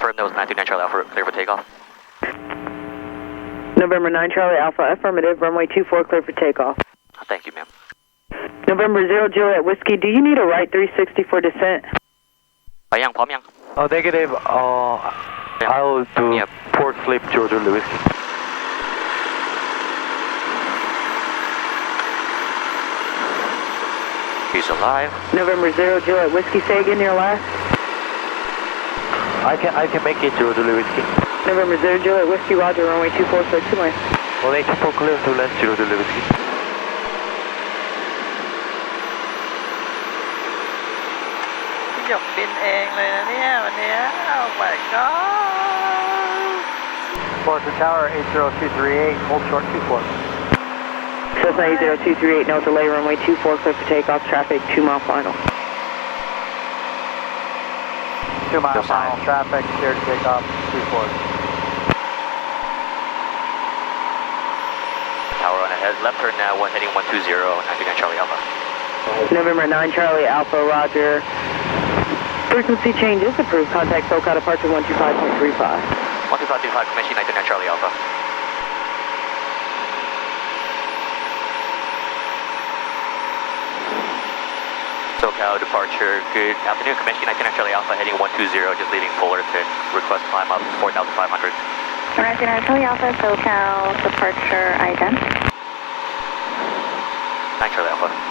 Confirm that was 929 Charlie Alpha, clear for takeoff. November 9 Charlie Alpha, affirmative, runway 24, clear for takeoff. Thank you, ma'am. November 0 Juliet Whiskey, do you need a right 360 for descent? ยังพร้อมยัง negative, I'll do port flip Georgia Whiskey. He's alive. November 0 Juliet Whiskey, say again your last. I can make it Georgia Whiskey. November 0 Juliet Whiskey, roger, runway 24, clear 2 lane. Runway 24 clear to land Georgia Whiskey. Forza Tower 80238, hold short 24. Cessna 80238, no delay, runway 24, clear for takeoff, traffic 2 mile final. 2 mile final traffic, clear to takeoff, 24. Tower on ahead, left turn now, heading 120, 929 Charlie Alpha. November 9 Charlie Alpha, roger. Frequency changes approved, contact SoCal departure 125.35. 12525, Comanche 929 Charlie Alpha. SoCal departure, good afternoon, Comanche 929 Charlie Alpha, heading 120, just leaving Fullerton, request climb up 4,500. 929 Charlie Alpha, SoCal departure ident. 9 Charlie Alpha.